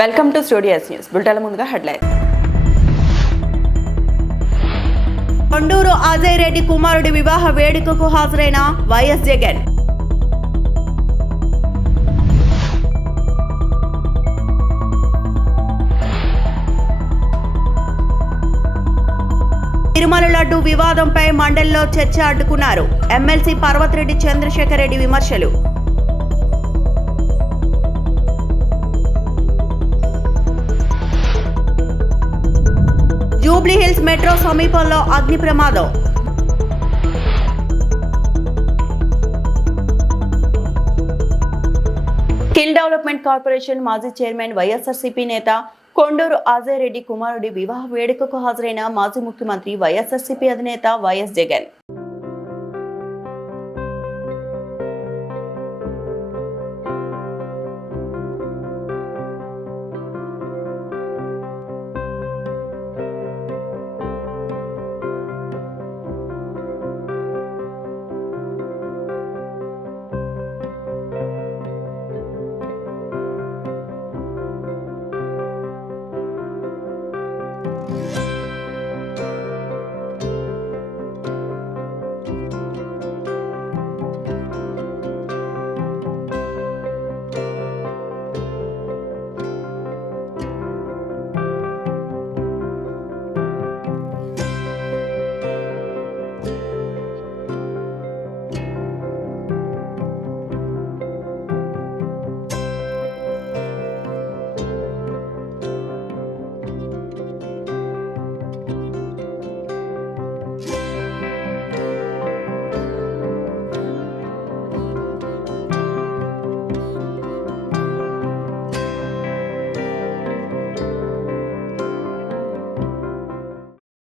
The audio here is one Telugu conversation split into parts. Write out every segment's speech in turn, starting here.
Welcome to studio news. బులెటిన్ల ముందుగా హెడ్లైన్. కొండూరు అజయ్ రెడ్డి కుమారుడి వివాహ వేడుకకు హాజరైన వైఎస్ జగన్. తిరుమల లడ్డు వివాదంపై మండలిలో చర్చ అడ్డుకున్నారు ఎమ్మెల్సీ పర్వతిరెడ్డి చంద్రశేఖర్ రెడ్డి విమర్శలు. జూబ్లీ హిల్స్ మెట్రో సమీపంలో అగ్ని ప్రమాదం. స్కిల్ డెవలప్మెంట్ కార్పొరేషన్ మాజీ చైర్మన్ వైఎస్ఆర్సీపీ నేత కొండూరు అజయ్ రెడ్డి కుమారుడి వివాహ వేడుకకు హాజరైన మాజీ ముఖ్యమంత్రి వైఎస్ఆర్సీపీ అధినేత YS Jagan.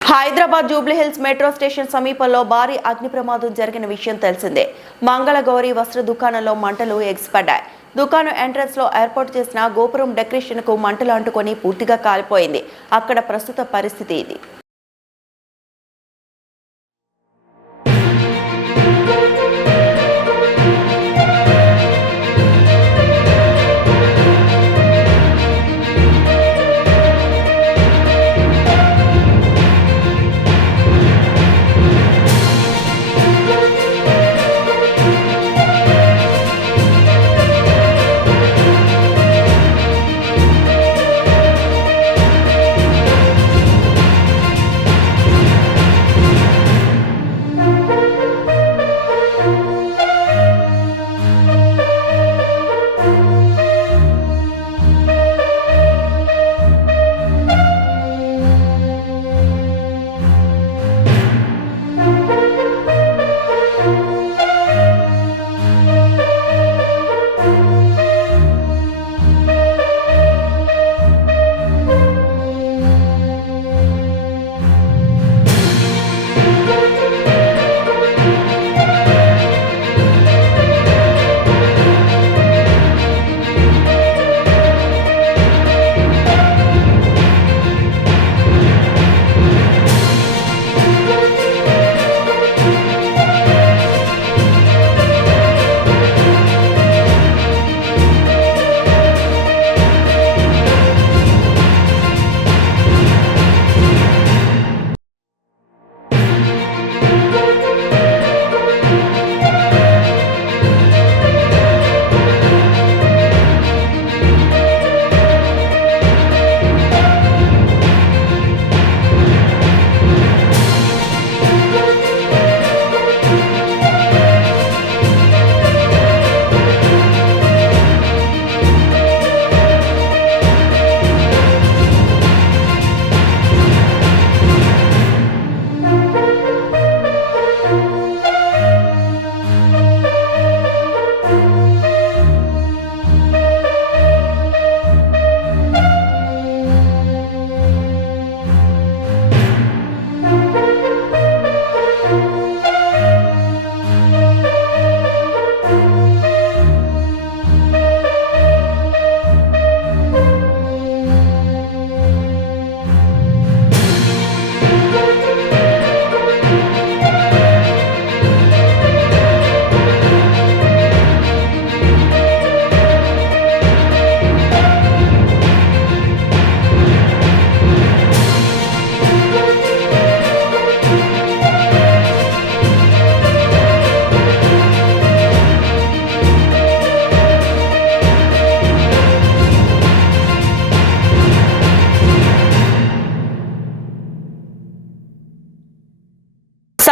Hyderabad Jubilee hills metro station సమీపంలో భారీ అగ్ని ప్రమాదం జరిగిన విషయం తెలిసిందే. మంగళగౌరి వస్త్ర దుకాణంలో మంటలు ఎగిసిపడ్డాయి. దుకాణం ఎంట్రన్స్ లో ఏర్పాటు చేసిన గోపురం డెకరేషన్ కు మంటలు అంటుకొని పూర్తిగా కాలిపోయింది. అక్కడ ప్రస్తుత పరిస్థితి ఇది.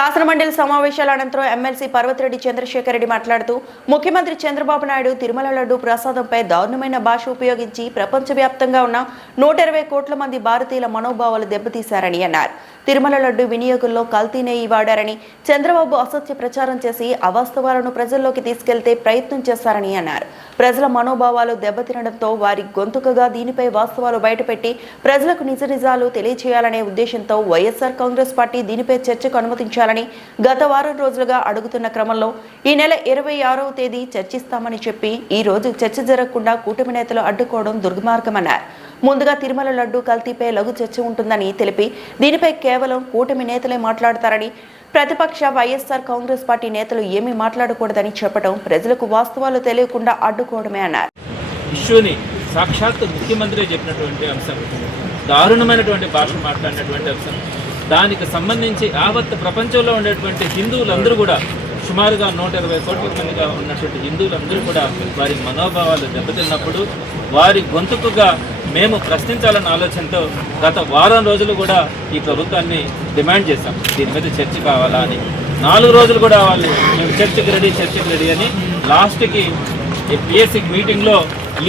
శాసనమండలి సమావేశాల అనంతరం ఎమ్మెల్సీ పర్వతిరెడ్డి చంద్రశేఖర్ రెడ్డి మాట్లాడుతూ ముఖ్యమంత్రి చంద్రబాబు నాయుడు తిరుమల లడ్డు ప్రసాదంపై దారుణమైన భాష ఉపయోగించి ప్రపంచవ్యాప్తంగా ఉన్న 120 కోట్ల మంది భారతీయుల మనోభావాలు దెబ్బతీశారని అన్నారు. తిరుమల లడ్డు వినియోగంలో కల్తీ నెయ్యి వాడారని చంద్రబాబు అసత్య ప్రచారం చేసి అవాస్తవాలను ప్రజల్లోకి తీసుకెళ్తే ప్రయత్నం చేశారని అన్నారు. ప్రజల మనోభావాలు దెబ్బతినడంతో వారి గొంతుకగా దీనిపై వాస్తవాలు బయటపెట్టి ప్రజలకు నిజ నిజాలు తెలియజేయాలనే ఉద్దేశంతో వైఎస్ఆర్ కాంగ్రెస్ పార్టీ దీనిపై చర్చకు అనుమతించాలని గత వారం రోజులుగా అడుగుతున్న క్రమంలో ఈ నెల 26వ తేదీ చర్చిస్తామని చెప్పి ఈ రోజు చర్చ జరగకుండా కూటమి నేతలు అడ్డుకోవడం దుర్మార్గమన్నారు. ముందుగా తిరుమల లడ్డు కల్తీపై లఘు చర్చ ఉంటుందని తెలిపి దీనిపై కేవలం కూటమి నేతలే మాట్లాడతారని, ప్రతిపక్ష వైఎస్ఆర్ కాంగ్రెస్ పార్టీ నేతలు ఏమీ మాట్లాడకూడదని చెప్పడం ప్రజలకు వాస్తవాలు తెలియకుండా అడ్డుకోవడమే అన్నారు. ఇష్యూని సాక్షాత్ ముఖ్యమంత్రి చెప్పినటువంటి అంశం, దారుణమైనటువంటి భాష మాట్లాడినటువంటి అంశం, దానికి సంబంధించి యావత్ ప్రపంచంలో ఉండేటువంటి హిందువులందరూ కూడా సుమారుగా 120 కోట్ల మందిగా ఉన్నటువంటి హిందువులందరూ కూడా వారి మనోభావాలు దెబ్బతిన్నప్పుడు వారి గొంతుకుగా మేము ప్రశ్నించాలన్న ఆలోచనతో గత వారం రోజులు కూడా ఈ ప్రభుత్వాన్ని డిమాండ్ చేశాం. దీని మీద చర్చ కావాలా అని 4 రోజులు కూడా వాళ్ళు మేము చర్చకి రెడీ అని లాస్ట్కి పిఎస్సి మీటింగ్లో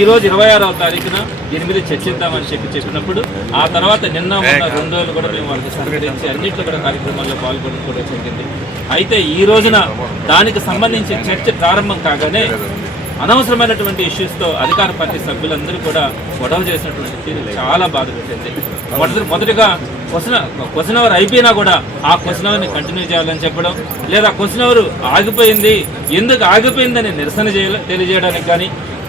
ఈరోజు 26వ తారీఖున దీని మీద చర్చిద్దామని చెప్పినప్పుడు ఆ తర్వాత నిన్న మొన్న 2 రోజులు కూడా మేము వాళ్ళకి సహకరించి అన్నింటిలో కూడా కార్యక్రమాల్లో పాల్గొనడం కూడా జరిగింది. అయితే ఈ రోజున దానికి సంబంధించి చర్చ ప్రారంభం కాగానే అనవసరమైనటువంటి ఇష్యూస్తో అధికార పార్టీ సభ్యులందరూ కూడా గొడవ చేసినటువంటి తీరు చాలా బాధ పెట్టింది. మొదటిగా క్వశ్చన్ అవర్ అయిపోయినా కూడా ఆ క్వశ్చన్ అవర్ని కంటిన్యూ చేయాలని చెప్పడం, లేదా క్వశ్చన్ అవర్ ఆగిపోయింది, ఎందుకు ఆగిపోయిందని నిరసన తెలియజేయడానికి కానీ,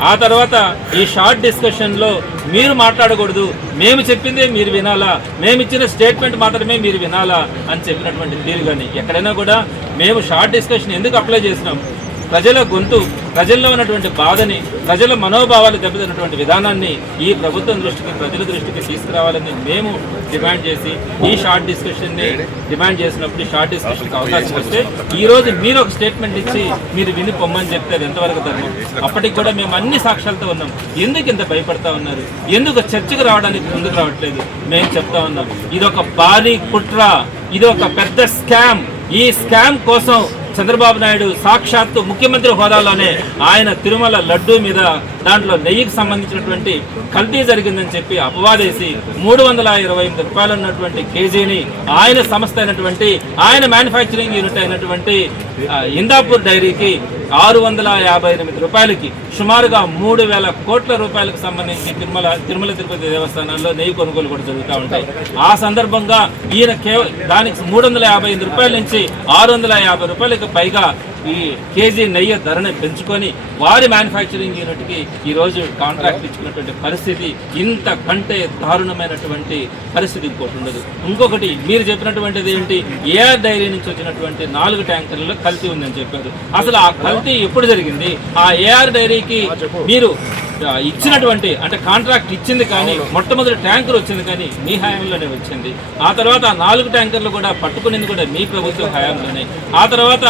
ఆ తర్వాత ఈ షార్ట్ డిస్కషన్లో మీరు మాట్లాడకూడదు, మేము చెప్పిందే మీరు వినాలా, మేము ఇచ్చిన స్టేట్మెంట్ మాత్రమే మీరు వినాలా అని చెప్పినటువంటి తీరు కానీ, ఎక్కడైనా కూడా మేము షార్ట్ డిస్కషన్ ఎందుకు అప్లై చేసినాం, ప్రజల గొంతు, ప్రజల్లో ఉన్నటువంటి బాధని, ప్రజల మనోభావాలు దెబ్బతిన్నటువంటి విధానాన్ని ఈ ప్రభుత్వం దృష్టికి, ప్రజల దృష్టికి తీసుకురావాలని మేము డిమాండ్ చేసి ఈ షార్ట్ డిస్కషన్ని డిమాండ్ చేసినప్పుడు షార్ట్ డిస్కషన్కి అవకాశం వస్తే ఈరోజు మీరు ఒక స్టేట్మెంట్ ఇచ్చి మీరు విని పొమ్మని చెప్తే అది ఎంతవరకు ధర్మం? అప్పటికి కూడా మేము అన్ని సాక్ష్యాలతో ఉన్నాం. ఎందుకు ఇంత భయపడతా ఉన్నారు, ఎందుకు చర్చకు రావడానికి ముందుకు రావట్లేదు మేము చెప్తా ఉన్నాం. ఇదొక భారీ కుట్ర, ఇది ఒక పెద్ద స్కామ్. ఈ స్కామ్ కోసం చంద్రబాబు నాయుడు సాక్షాత్తు ముఖ్యమంత్రి హోదాలోనే ఆయన తిరుమల లడ్డూ మీద దాంట్లో నెయ్యికి సంబంధించినటువంటి కల్తీ జరిగిందని చెప్పి అపవాదేసి 328 రూపాయలు ఉన్నటువంటి కేజీని ఆయన సంస్థ అయినటువంటి, ఆయన మ్యానుఫ్యాక్చరింగ్ యూనిట్ అయినటువంటి ఇందాపూర్ డైరీకి 658 రూపాయలకి సుమారుగా 3000 కోట్ల రూపాయలకు సంబంధించి తిరుమల తిరుపతి దేవస్థానాల్లో నెయ్యి కొనుగోలు కూడా జరుగుతూ ఉంటాయి. ఆ సందర్భంగా ఈయన దానికి 358 రూపాయల నుంచి 650 రూపాయలకు పైగా ఈ కేజీ నెయ్యి ధరని పెంచుకొని వారి మ్యానుఫ్యాక్చరింగ్ యూనిట్కి ఈరోజు కాంట్రాక్ట్ ఇచ్చుకున్నటువంటి పరిస్థితి, ఇంతకంటే దారుణమైనటువంటి పరిస్థితి ఇంకోటి ఉండదు. ఇంకొకటి మీరు చెప్పినటువంటిది ఏంటి, ఏఆర్ డైరీ నుంచి వచ్చినటువంటి 4 ట్యాంకర్లలో కల్తీ ఉందని చెప్పారు. అసలు ఆ కల్తీ ఎప్పుడు జరిగింది? ఆ ఏఆర్ డైరీకి మీరు ఇచ్చినటువంటి, అంటే కాంట్రాక్ట్ ఇచ్చింది కానీ మొట్టమొదటి ట్యాంకర్ వచ్చింది కానీ మీ హయాంలోనే వచ్చింది. ఆ తర్వాత ఆ 4 ట్యాంకర్లు కూడా పట్టుకునేది కూడా మీ ప్రభుత్వ హయాంలోనే. ఆ తర్వాత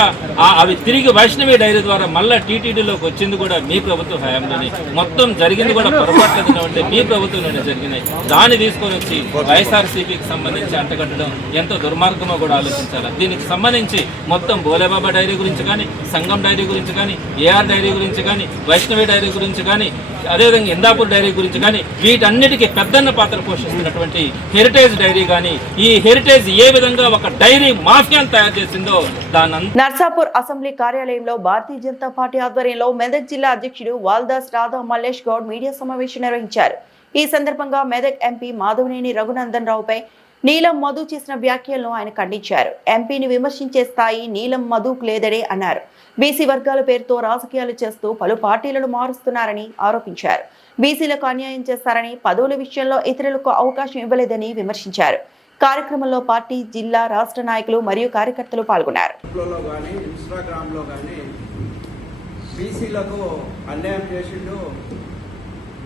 అవి తిరిగి వైష్ణవి డైరీ ద్వారా మళ్ళీ టీటీడీలోకి వచ్చింది కూడా మీ ప్రభుత్వ హయాంలోనే. మొత్తం జరిగింది కూడా పొరపాట్లు ఉంటే మీ ప్రభుత్వంలోనే జరిగినాయి. దాన్ని తీసుకొని వచ్చి వైఎస్ఆర్సీపీకి సంబంధించి అంటగట్టడం ఎంత దుర్మార్గమో కూడా ఆలోచించాలి. దీనికి సంబంధించి మొత్తం బోలేబాబా డైరీ గురించి కానీ, సంగం డైరీ గురించి కానీ, ఏఆర్ డైరీ గురించి కానీ, వైష్ణవి డైరీ గురించి కానీ, అదేవిధంగా ఇందాపూర్ డైరీ గురించి కానీ, వీటన్నిటికీ పెద్దన్న పాత్ర పోషిస్తున్నటువంటి హెరిటేజ్ డైరీ కానీ, ఈ హెరిటేజ్ ఏ విధంగా ఒక డైరీ మాఫియాను తయారు చేసిందో దాని నర్సాపూర్ అసెంబ్లీ కార్యాలయంలో భారతీయ జనతా పార్టీ ఆధ్వర్యంలో మెదక్ జిల్లా అధ్యక్షుడు వాల్దాస్ రాధా మల్లేష్ గౌడ్ మీడియా సమావేశం నిర్వహించారు. ఈ సందర్భంగా మెదక్ ఎంపీ మాధవనేని రఘునందన్ రావుపై నీలం మధు చేసిన వ్యాఖ్యలను ఆయన ఖండించారు. ఎంపీని విమర్శించే స్థాయి నీలం మధుకు లేదనే అన్నారు. బీసీ వర్గాల పేరుతో రాజకీయాలు చేస్తూ పలు పార్టీలను మారుస్తున్నారని ఆరోపించారు. బీసీలకు అన్యాయం చేస్తారని, పదవుల విషయంలో ఇతరులకు అవకాశం ఇవ్వలేదని విమర్శించారు. కార్యక్రమంలో పార్టీ జిల్లా, రాష్ట్ర నాయకులు మరియు కార్యకర్తలు పాల్గొన్నారు.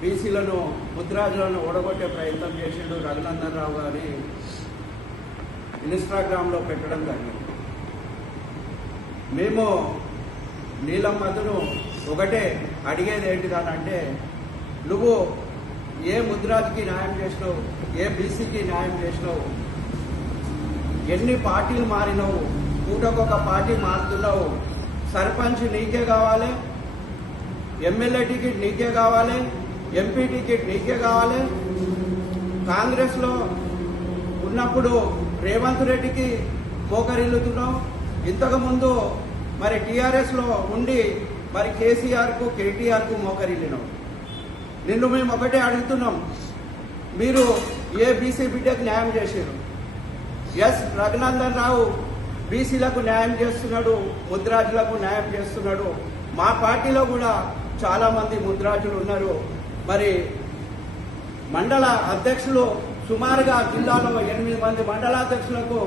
బీసీలను ముద్రాజులను ఓడగొట్టే ప్రయత్నం చేసిండు రఘునందన్ రావు గారి ఇన్స్టాగ్రామ్లో పెట్టడం జరిగింది. మేము నీలం మధును ఒకటే అడిగేది ఏంటిదానంటే, నువ్వు ఏ ముద్రాజుకి న్యాయం చేసినావు, ఏ బీసీకి న్యాయం చేసినావు, ఎన్ని పార్టీలు మారినావు, పూటకొక పార్టీ మారుతున్నావు. సర్పంచ్ నీకే కావాలి, ఎమ్మెల్యే టికెట్ నీకే కావాలి, ఎంపీ టికెట్ నీకే కావాలి. కాంగ్రెస్లో ఉన్నప్పుడు రేవంత్ రెడ్డికి మోకరిల్లుతున్నావు. ఇంతకుముందు మరి టీఆర్ఎస్లో ఉండి మరి కేసీఆర్కు కేటీఆర్కు మోకరిల్లినావు. నిన్ను మేము ఒకటే అడుగుతున్నాం, మీరు ఏ బీసీ బిడ్డకు న్యాయం చేశారు? ఎస్ రఘునందన్ రావు బీసీలకు న్యాయం చేస్తున్నాడు, ముద్రాజులకు న్యాయం చేస్తున్నాడు. మా పార్టీలో కూడా చాలామంది ముద్రాజులు ఉన్నారు. మరి మండల అధ్యక్షులు సుమారుగా జిల్లాలో 8 మంది మండలాధ్యక్షులకు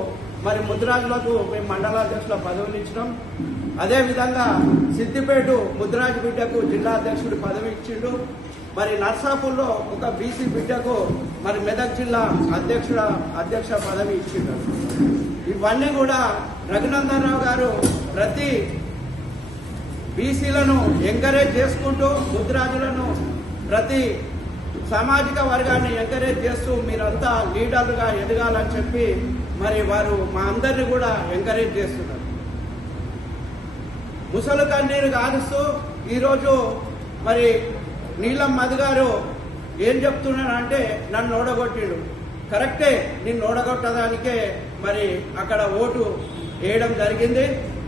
మరి ముద్రాజులకు మేము మండలాధ్యక్షుల పదవులు ఇచ్చినాం. అదేవిధంగా సిద్దిపేట ముద్రాజు బిడ్డకు జిల్లా అధ్యక్షుడు పదవి ఇచ్చిండు. మరి నర్సాపూర్లో ఒక బీసీ బిడ్డకు మరి మెదక్ జిల్లా అధ్యక్ష పదవి ఇచ్చిండు. ఇవన్నీ కూడా రఘునందన్ రావు గారు ప్రతి బీసీలను ఎంకరేజ్ చేసుకుంటూ ముద్రాజులను ప్రతి సామాజిక వర్గాన్ని ఎంకరేజ్ చేస్తూ మీరంతా లీడర్లుగా ఎదగాలని చెప్పి మరి వారు మా అందరినీ కూడా ఎంకరేజ్ చేస్తున్నారు. ముసలు కన్నీరు కాలుస్తూ ఈరోజు మరి నీలం మధు గారు ఏం చెప్తున్నాడంటే నన్ను ఓడగొట్టిండు. కరెక్టే, నిన్ను ఓడగొట్టడానికే మరి అక్కడ ఓటు వేయడం జరిగింది.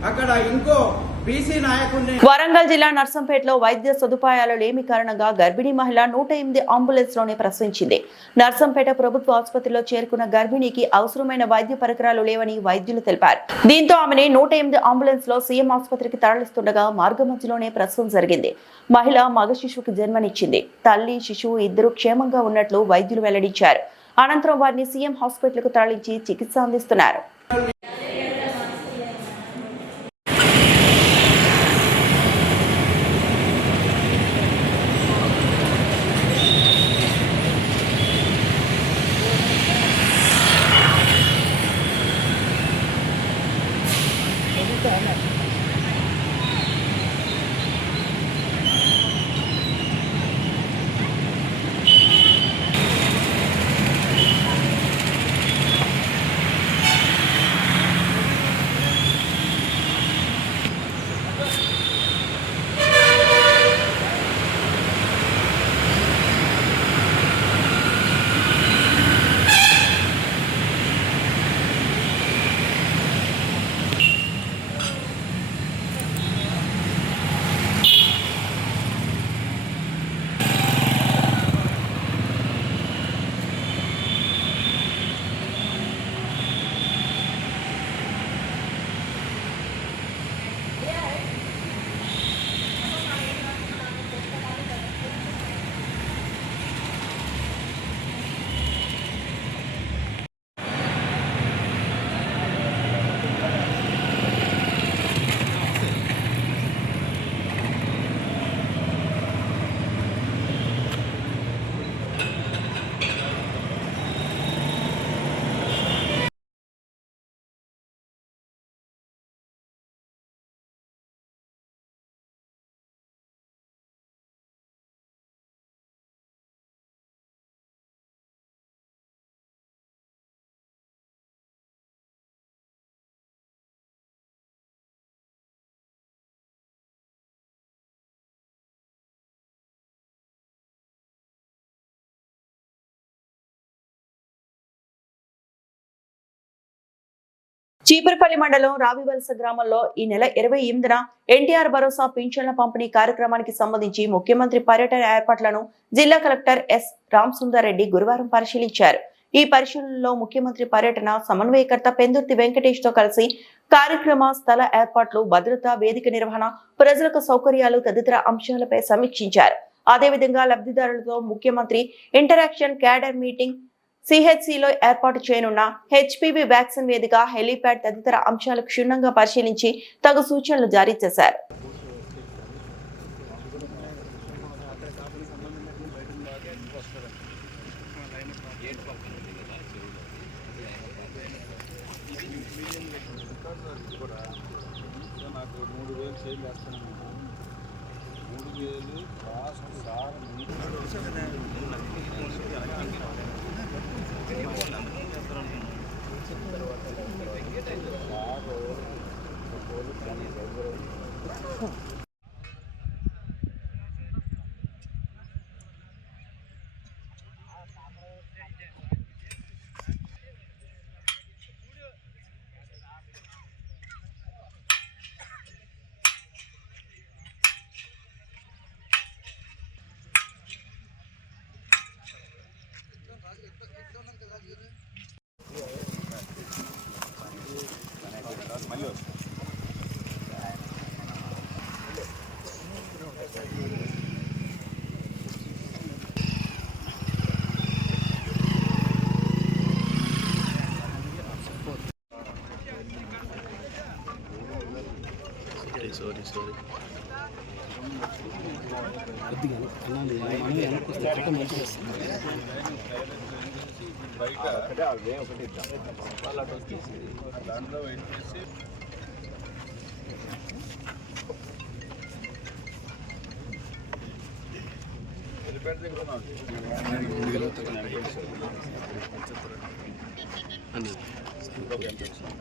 అక్కడ ఇంకో బీసీ నాయకుడిని వరంగల్ జిల్లా నర్సంపేటలో వైద్య సదుపాయాలు లేమి కారణంగా గర్భిణీ మహిళ 108 అంబులెన్స్ లోనే ప్రసవించింది. నర్సంపేట ప్రభుత్వ ఆసుపత్రిలో చేరుకున్న గర్భిణికి అవసరమైన వైద్య పరికరాలు లేవని వైద్యులు తెలిపారు. దీంతో ఆమెని 108 అంబులెన్స్ లో సీఎం ఆసుపత్రికి తరలిస్తుండగా మార్గ మధ్యలోనే ప్రసవం జరిగింది. మహిళ మగ శిశువుకి జన్మనిచ్చింది. తల్లి శిశువు ఇద్దరు క్షేమంగా ఉన్నట్లు వైద్యులు వెల్లడించారు. అనంతరం వారిని సీఎం హాస్పిటల్ కు తరలించి చికిత్స అందిస్తున్నారు. చీపురుపల్లి మండలం రావివలస గ్రామంలో ఈ నెల 28న ఎన్టీఆర్ భరోసా పింఛన్ల పంపిణీ కార్యక్రమానికి సంబంధించి ముఖ్యమంత్రి పర్యటన ఏర్పాట్లను జిల్లా కలెక్టర్ ఎస్ రామసుందర్ రెడ్డి గురువారం పరిశీలించారు. ఈ పరిశీలనలో ముఖ్యమంత్రి పర్యటన సమన్వయకర్త పెందుర్తి వెంకటేష్ తో కలిసి కార్యక్రమ స్థల ఏర్పాట్లు, భద్రత, వేదిక నిర్వహణ, ప్రజలకు సౌకర్యాలు తదితర అంశాలపై సమీక్షించారు. అదేవిధంగా లబ్ధిదారులతో ముఖ్యమంత్రి ఇంటరాక్షన్ క్యాడర్ మీటింగ్, సిహెచ్సిలో ఏర్పాటు చేయనున్న హెచ్పివి వ్యాక్సిన్ వేదిక, హెలీప్యాడ్ తదితర అంశాలు క్షుణ్ణంగా పరిశీలించి తగు సూచనలు జారీ చేశారు.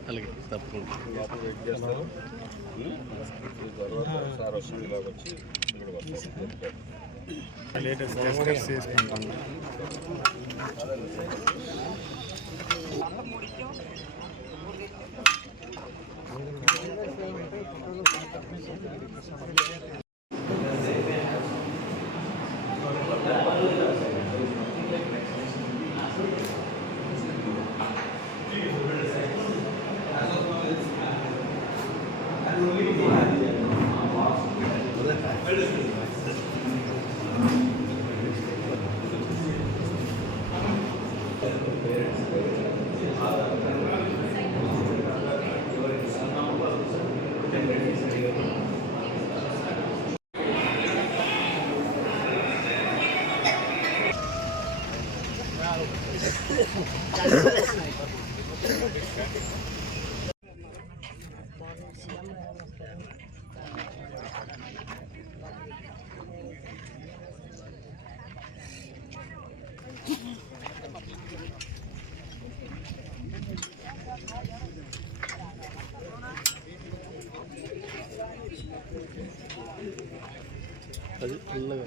అలాగే తప్పకుండా లేటెస్ట్ డిస్కస్ చేసుకుంటాం. అది ఫుల్గా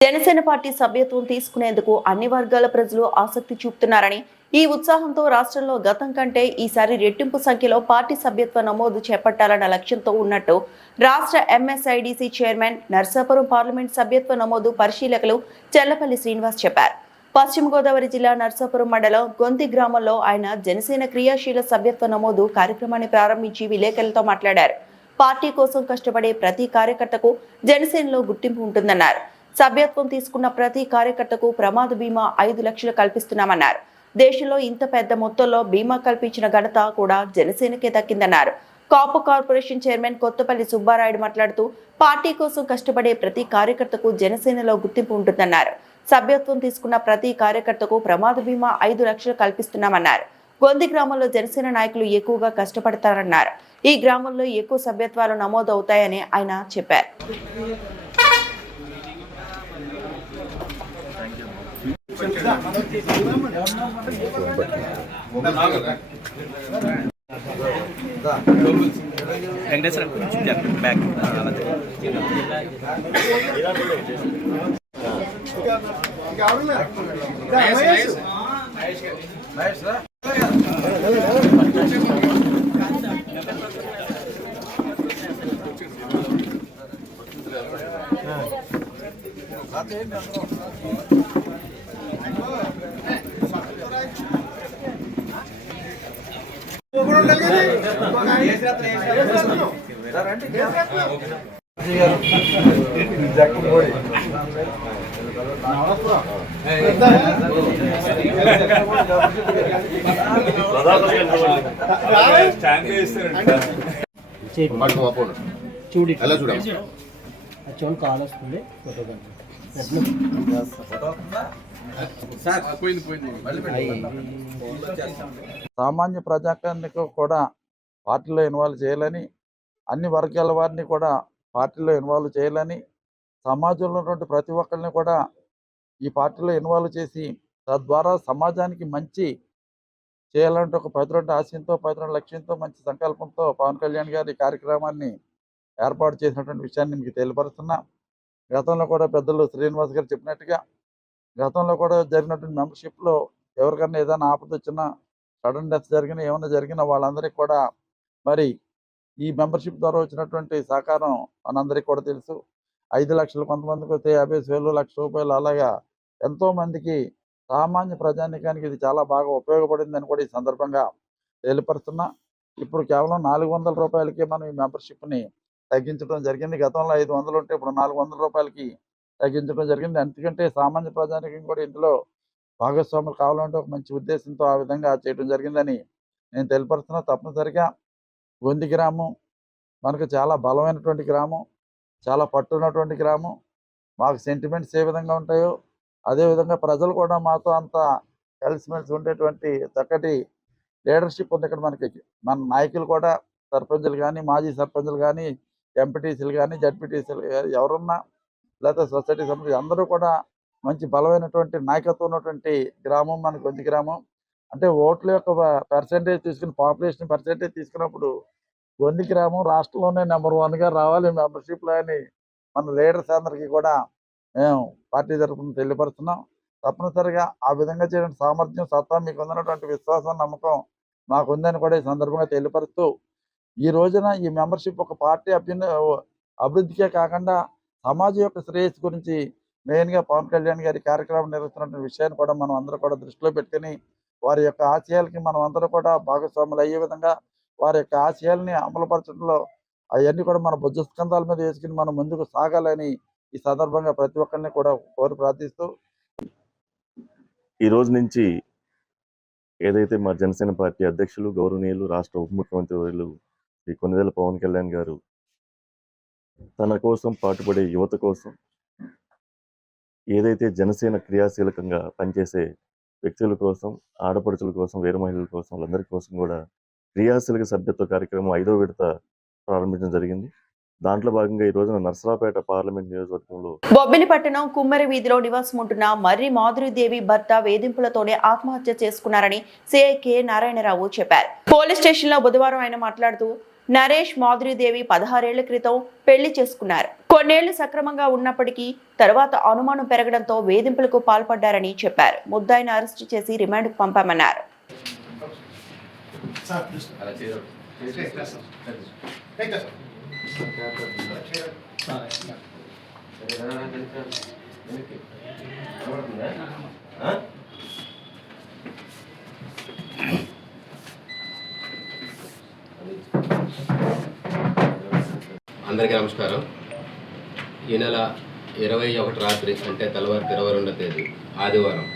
జనసేన పార్టీ సభ్యత్వం తీసుకునేందుకు అన్ని వర్గాల ప్రజలు ఆసక్తి చూపుతున్నారని, ఈ ఉత్సాహంతో రాష్ట్రంలో గతం కంటే ఈసారి రెట్టింపు సంఖ్యలో పార్టీ సభ్యత్వ నమోదు చేపట్టాలన్న లక్ష్యంతో ఉన్నట్టు రాష్ట్ర ఎంఎస్ఐడిసి చైర్మన్, నర్సాపురం పార్లమెంట్ సభ్యత్వ నమోదు పరిశీలకులు చెల్లపల్లి శ్రీనివాస్ చెప్పారు. పశ్చిమ గోదావరి జిల్లా నర్సాపురం మండలం గొంతి గ్రామంలో ఆయన జనసేన క్రియాశీల సభ్యత్వ నమోదు కార్యక్రమాన్ని ప్రారంభించి విలేకరులతో మాట్లాడారు. పార్టీ కోసం కష్టపడే ప్రతి కార్యకర్తకు జనసేనలో గుర్తింపు ఉంటుందన్నారు. సభ్యత్వం తీసుకున్న ప్రతి కార్యకర్తకు ప్రమాద బీమా 5 లక్షలు కల్పిస్తున్నామన్నారు. దేశంలో ఇంత పెద్ద మొత్తంలో బీమా కల్పించిన ఘనత కూడా జనసేనకే దక్కిందన్నారు. కాపు కార్పొరేషన్ చైర్మన్ కొత్తపల్లి సుబ్బారాయుడు మాట్లాడుతూ పార్టీ కోసం కష్టపడే ప్రతి కార్యకర్తకు జనసేనలో గుర్తింపు ఉంటుందన్నారు. సభ్యత్వం తీసుకున్న ప్రతి కార్యకర్తకు ప్రమాద బీమా 5 లక్షలు కల్పిస్తున్నామన్నారు. గొంది గ్రామంలో జనసేన నాయకులు ఎక్కువగా కష్టపడతారన్నారు. ఈ గ్రామంలో ఎక్కువ సభ్యత్వాలు నమోదు అవుతాయని ఆయన చెప్పారు. వెంకటేశ్వర కొంచెం బ్యాక్ చూడు చూడండి కాల్ వస్తుంది సామాన్య ప్రజాకానికి కూడా పార్టీలో ఇన్వాల్వ్ చేయాలని, అన్ని వర్గాల వారిని కూడా పార్టీలో ఇన్వాల్వ్ చేయాలని, సమాజంలో ఉన్నటువంటి ప్రతి ఒక్కరిని కూడా ఈ పార్టీలో ఇన్వాల్వ్ చేసి తద్వారా సమాజానికి మంచి చేయాలంటే ఒక 12 ఆశయంతో 12 లక్ష్యంతో మంచి సంకల్పంతో పవన్ కళ్యాణ్ గారు ఈ కార్యక్రమాన్ని ఏర్పాటు చేసినటువంటి విషయాన్ని మీకు తెలియపరుస్తున్నా. గతంలో కూడా పెద్దలు శ్రీనివాస్ గారు చెప్పినట్టుగా గతంలో కూడా జరిగినటువంటి మెంబర్షిప్లో ఎవరికైనా ఏదైనా ఆపద వచ్చినా, సడన్ డెత్ జరిగినా, ఏమైనా జరిగినా వాళ్ళందరికీ కూడా మరి ఈ మెంబర్షిప్ ద్వారా వచ్చినటువంటి సహకారం మనందరికీ కూడా తెలుసు. 5 లక్షలు, కొంతమందికి వస్తే 50,000, ₹1,00,000 అలాగా ఎంతోమందికి సామాన్య ప్రజానికానికి ఇది చాలా బాగా ఉపయోగపడిందని కూడా ఈ సందర్భంగా తెలియపరుస్తున్నా. ఇప్పుడు కేవలం ₹400 మనం ఈ మెంబర్షిప్ని తగ్గించడం జరిగింది. గతంలో 500 ఉంటే ఇప్పుడు ₹400 తగ్గించడం జరిగింది. ఎందుకంటే సామాన్య ప్రజానికం కూడా ఇందులో భాగస్వాములు కావాలంటే ఒక మంచి ఉద్దేశంతో ఆ విధంగా చేయడం జరిగిందని నేను తెలియపరుస్తున్నా. తప్పనిసరిగా గొంది గ్రామం మనకు చాలా బలమైనటువంటి గ్రామం, చాలా పట్టున్నటువంటి గ్రామం. మాకు సెంటిమెంట్స్ ఏ విధంగా ఉంటాయో అదేవిధంగా ప్రజలు కూడా మాతో అంత కలిసిమెలిసి ఉండేటువంటి చక్కటి లీడర్షిప్ ఉంది ఇక్కడ మనకి. మన నాయకులు కూడా సర్పంచులు కానీ, మాజీ సర్పంచులు కానీ, ఎంపీటీసీలు కానీ, జడ్పీటీసీలు ఎవరున్నా లేకపోతే సొసైటీ సభ్యులు అందరూ కూడా మంచి బలమైనటువంటి నాయకత్వం ఉన్నటువంటి గ్రామం మన గొంది గ్రామం. అంటే ఓట్ల యొక్క పర్సెంటేజ్ తీసుకుని పాపులేషన్ పర్సెంటేజ్ తీసుకున్నప్పుడు గొంది గ్రామం రాష్ట్రంలోనే నెంబర్ 1గా రావాలి మెంబర్షిప్లో అని మన లీడర్స్ అందరికీ కూడా మేము పార్టీ తరఫున తెలియపరుస్తున్నాం. తప్పనిసరిగా ఆ విధంగా చేయడం సామర్థ్యం, సత్తా మీకు ఉన్నటువంటి విశ్వాసం, నమ్మకం మాకుందని కూడా ఈ సందర్భంగా తెలియపరుస్తూ, ఈ రోజున ఈ మెంబర్షిప్ ఒక పార్టీ అభివృద్ధికే కాకుండా సమాజం యొక్క శ్రేయస్సు గురించి మెయిన్గా పవన్ కళ్యాణ్ గారి కార్యక్రమం నిర్వహిస్తున్న విషయాన్ని కూడా మనం అందరూ కూడా దృష్టిలో పెట్టుకుని వారి యొక్క ఆశయాలకి మనం అందరూ కూడా భాగస్వాములు అయ్యే విధంగా వారి యొక్క ఆశయాల్ని అమలుపరచడంలో అవన్నీ కూడా మన భుజస్కంధాల మీద వేసుకుని మనం ముందుకు సాగాలని ఈ సందర్భంగా ప్రతి ఒక్కరిని కూడా కోరి ప్రార్థిస్తూ, ఈ రోజు నుంచి ఏదైతే మా జనసేన పార్టీ అధ్యక్షులు గౌరవనీయులు రాష్ట్ర ఉప ముఖ్యమంత్రి వర్యులు శ్రీ కొనిదెల పవన్ కళ్యాణ్ గారు తన కోసం పాటుపడే యువత కోసం, ఏదైతే జనసేన క్రియాశీలకంగా పనిచేసే వ్యక్తుల కోసం, ఆడపడుచుల కోసం, వీర మహిళల కోసం, వాళ్ళందరి కోసం కూడా క్రియాశీలక సభ్యత్వ కార్యక్రమం 5వ విడత ప్రారంభించడం జరిగింది. దాంట్లో భాగంగా ఈ రోజున నర్సరావుపేట పార్లమెంట్ నియోజకవర్గంలో బొబ్బిలిపట్టణం కుమ్మరి వీధిలో నివాసం ఉంటున్న మర్రి మాధురీదేవి భర్త వేధింపులతోనే ఆత్మహత్య చేసుకున్నారని సిఐ కె నారాయణరావు చెప్పారు. పోలీస్ స్టేషన్ లో బుధవారం ఆయన మాట్లాడుతూ, నరేష్ మాధురీదేవి 16 ఏళ్ల క్రితం పెళ్లి చేసుకున్నారు. కొన్నేళ్లు సక్రమంగా ఉన్నప్పటికీ తర్వాత అనుమానం పెరగడంతో వేధింపులకు పాల్పడ్డారని చెప్పారు. ముద్దాయిని అరెస్టు చేసి రిమాండ్కు పంపామన్నారు. అందరికీ నమస్కారం. ఈ నెల 21 రాత్రి అంటే తెల్లవారి 22వ తేదీ ఆదివారం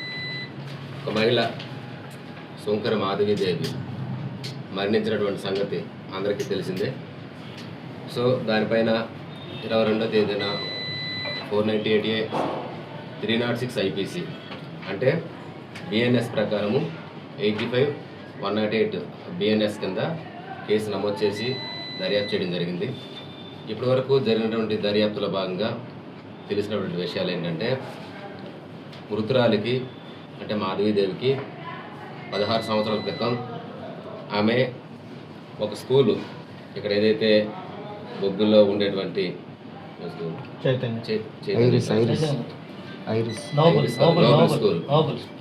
ఒక మహిళ శంకర మాధవీదేవి మరణించినటువంటి సంగతి అందరికీ తెలిసిందే. సో దానిపైన 22వ తేదీన 498A 306 IPC అంటే BNS ప్రకారము 85/108 BNS కింద కేసు నమోదు చేసి దర్యాప్తు చేయడం జరిగింది. ఇప్పటి వరకు జరిగినటువంటి దర్యాప్తులో భాగంగా తెలిసినటువంటి విషయాలు ఏంటంటే, మృతురాలికి అంటే మాధవీదేవికి 16 సంవత్సరాల క్రితం ఆమె ఒక స్కూలు ఇక్కడ ఏదైతే బొగ్గుల్లో ఉండేటువంటి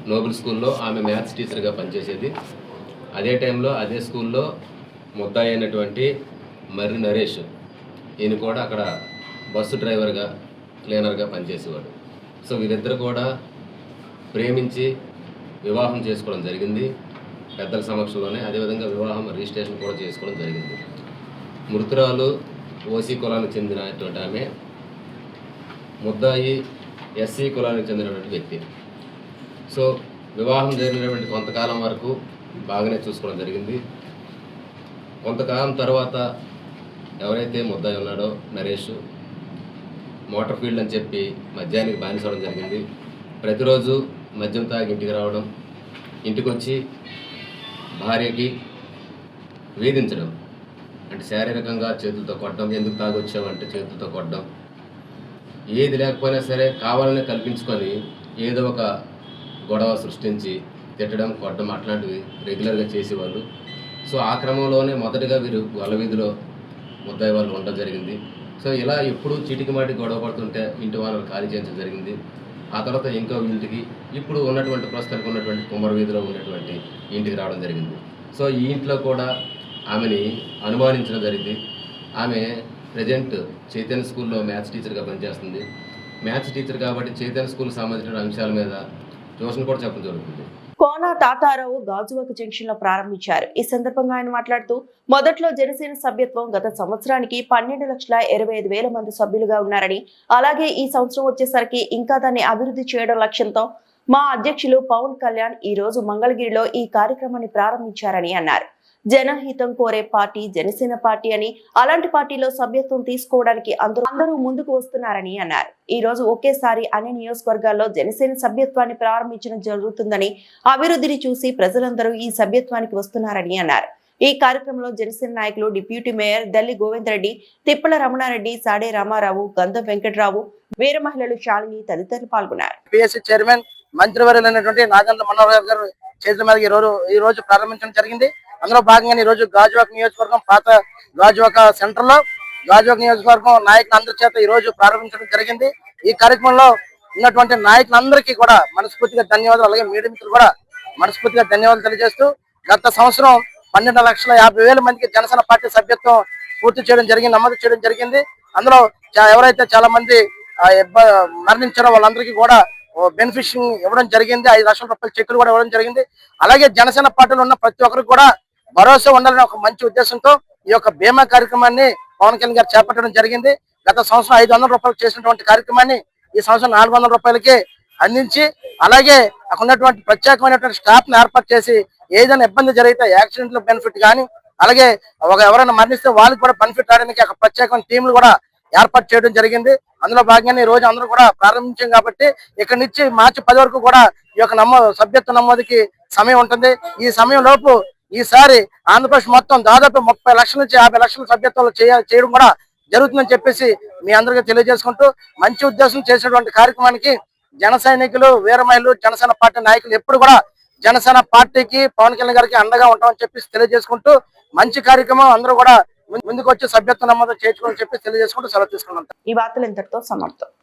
నోబుల్ స్కూల్లో ఆమె మ్యాథ్స్ టీచర్గా పనిచేసేది. అదే టైంలో అదే స్కూల్లో ముద్దాయి అయినటువంటి మర్రి నరేష్ ఈయన కూడా అక్కడ బస్సు డ్రైవర్గా క్లీనర్గా పనిచేసేవాడు. సో వీరిద్దరు కూడా ప్రేమించి వివాహం చేసుకోవడం జరిగింది పెద్దల సమక్షంలోనే. అదేవిధంగా వివాహం రిజిస్ట్రేషన్ కూడా చేసుకోవడం జరిగింది. మృతురాలు ఓసీ కులానికి చెందినటువంటి ఆమె, ముద్దాయి ఎస్సీ కులానికి చెందినటువంటి వ్యక్తి. సో వివాహం జరిగినటువంటి కొంతకాలం వరకు బాగానే చూసుకోవడం జరిగింది. కొంతకాలం తర్వాత ఎవరైతే ముద్దాయి ఉన్నాడో నరేష్ మోటార్ ఫీల్డ్ అని చెప్పి మద్యానికి బానిసవడం జరిగింది. ప్రతిరోజు మద్యం తాగి ఇంటికి రావడం, ఇంటికి వచ్చి భార్యకి వేధించడం, అంటే శారీరకంగా చేతులతో కొట్టడం, ఎందుకు తాగొచ్చామంటే చేతులతో కొట్టడం, ఏది లేకపోయినా సరే కావాలని కల్పించుకొని ఏదో ఒక గొడవ సృష్టించి తిట్టడం, కొట్టడం అట్లాంటివి రెగ్యులర్గా చేసేవాళ్ళు. సో ఆ క్రమంలోనే మొదటగా వీరు గొల్లవీధిలో ముద్దాయి వాళ్ళు ఉండడం జరిగింది. సో ఇలా ఎప్పుడు చీటికి మాటికి గొడవ పడుతుంటే ఇంటి వాళ్ళని ఖాళీ చేయించడం జరిగింది. ఆ తర్వాత ఇంకో ఇంటికి ఇప్పుడు ఉన్నటువంటి ప్రస్తుతానికి ఉన్నటువంటి కుమ్మరి వీధిలో ఉన్నటువంటి ఇంటికి రావడం జరిగింది. సో ఈ ఇంట్లో కూడా ఆమెని అనుమానించడం జరిగింది. ఆమె ప్రజెంట్ చైతన్య స్కూల్లో మ్యాథ్స్ టీచర్గా పనిచేస్తుంది. మ్యాథ్స్ టీచర్ కాబట్టి చైతన్య స్కూల్కి సంబంధించిన అంశాల మీద ట్యూషన్ కూడా చెప్పడం జరుగుతుంది. కోన తాతారావు గాజువాక జంక్షన్ లో ప్రారంభించారు. ఈ సందర్భంగా ఆయన మాట్లాడుతూ, మొదట్లో జనసేన సభ్యత్వం గత సంవత్సరానికి 12,25,000 మంది సభ్యులుగా ఉన్నారని, అలాగే ఈ సంవత్సరం వచ్చేసరికి ఇంకా దాన్ని అభివృద్ధి చేయడం లక్ష్యంతో మా అధ్యక్షులు పవన్ కళ్యాణ్ ఈ రోజు మంగళగిరిలో ఈ కార్యక్రమాన్ని ప్రారంభించారని అన్నారు. జనహితం కోరే పార్టీ జనసేన పార్టీ అని, అలాంటి పార్టీలో సభ్యత్వం తీసుకోవడానికి అందరూ ముందుకు వస్తున్నారని అన్నారు. ఈ రోజు ఒకేసారి అన్ని నియోజకవర్గాల్లో జనసేన సభ్యత్వాన్ని ప్రారంభించడం జరుగుతుందని, అభివృద్ధిని చూసి ప్రజలందరూ ఈ సభ్యత్వానికి వస్తున్నారని అన్నారు. ఈ కార్యక్రమంలో జనసేన నాయకులు డిప్యూటీ మేయర్ దల్లి గోవిందరెడ్డి, తిప్పల రమణారెడ్డి, సాడే రామారావు, గంధం వెంకట్రావు, వీర మహిళలు శాలిని తదితరులు పాల్గొన్నారు. పిఎస్సి చైర్మన్ మంత్రివర్యులైనటువంటి నాగండ్ల మనోహర్ గారు చేతుల మీద ఈ రోజు ప్రారంభించడం జరిగింది. అందులో భాగంగా ఈ రోజు గాజువాక నియోజకవర్గం పాత గాజువాక సెంటర్ లో గాజువాక నియోజకవర్గం నాయకులందరి చేత ఈ రోజు ప్రారంభించడం జరిగింది. ఈ కార్యక్రమంలో ఉన్నటువంటి నాయకులందరికీ కూడా మనస్ఫూర్తిగా ధన్యవాదాలు, అలాగే మీడియా మిత్రులు కూడా మనస్ఫూర్తిగా ధన్యవాదాలు తెలియజేస్తూ, గత సంవత్సరం 12,50,000 మందికి జనసేన పార్టీ సభ్యత్వం పూర్తి చేయడం జరిగింది, నమోదు చేయడం జరిగింది. అందులో ఎవరైతే చాలా మంది మరణించారో వాళ్ళందరికీ కూడా బెనిఫిషింగ్ ఇవ్వడం జరిగింది. 5 లక్షల రూపాయల చెక్కులు కూడా ఇవ్వడం జరిగింది. అలాగే జనసేన పార్టీలో ఉన్న ప్రతి ఒక్కరికి కూడా భరోసా ఉండాలని ఒక మంచి ఉద్దేశంతో ఈ యొక్క బీమా కార్యక్రమాన్ని పవన్ కళ్యాణ్ గారు చేపట్టడం జరిగింది. గత సంవత్సరం 500 రూపాయలు చేసినటువంటి కార్యక్రమాన్ని ఈ సంవత్సరం 400 రూపాయలకి అందించి, అలాగే అక్కడ ఉన్నటువంటి ప్రత్యేకమైనటువంటి స్టాఫ్ ని ఏర్పాటు చేసి ఏదైనా ఇబ్బంది జరిగితే యాక్సిడెంట్ బెనిఫిట్ కానీ, అలాగే ఎవరైనా మరణిస్తే వాళ్ళకి కూడా బెనిఫిట్ రావడానికి అక్కడ ప్రత్యేకమైన టీంలు కూడా ఏర్పాటు చేయడం జరిగింది. అందులో భాగంగా ఈ రోజు అందరూ కూడా ప్రారంభించాం కాబట్టి ఇక్కడి నుంచి మార్చి 10 వరకు కూడా ఈ యొక్క సభ్యత్వ నమోదుకి సమయం ఉంటుంది. ఈ సమయం లోపు ఈసారి ఆంధ్రప్రదేశ్ మొత్తం దాదాపు 30 లక్షల నుంచి 50 లక్షల సభ్యత్వాలు చేయడం కూడా జరుగుతుందని చెప్పేసి మీ అందరికీ తెలియజేసుకుంటూ, మంచి ఉద్దేశం చేసినటువంటి కార్యక్రమానికి జన సైనికులు, వీర మహిళలు, జనసేన పార్టీ నాయకులు ఎప్పుడు కూడా జనసేన పార్టీకి, పవన్ కళ్యాణ్ గారికి అండగా ఉంటామని చెప్పేసి తెలియజేసుకుంటూ, మంచి కార్యక్రమం అందరూ కూడా ముందుకు వచ్చి సభ్యత్వ నమోదు చేర్చుకోవాలని చెప్పి తెలియజేసుకుంటూ సెలవు తీసుకున్నాం. ఈ వార్తలు ఇంతటితో సమాప్తం.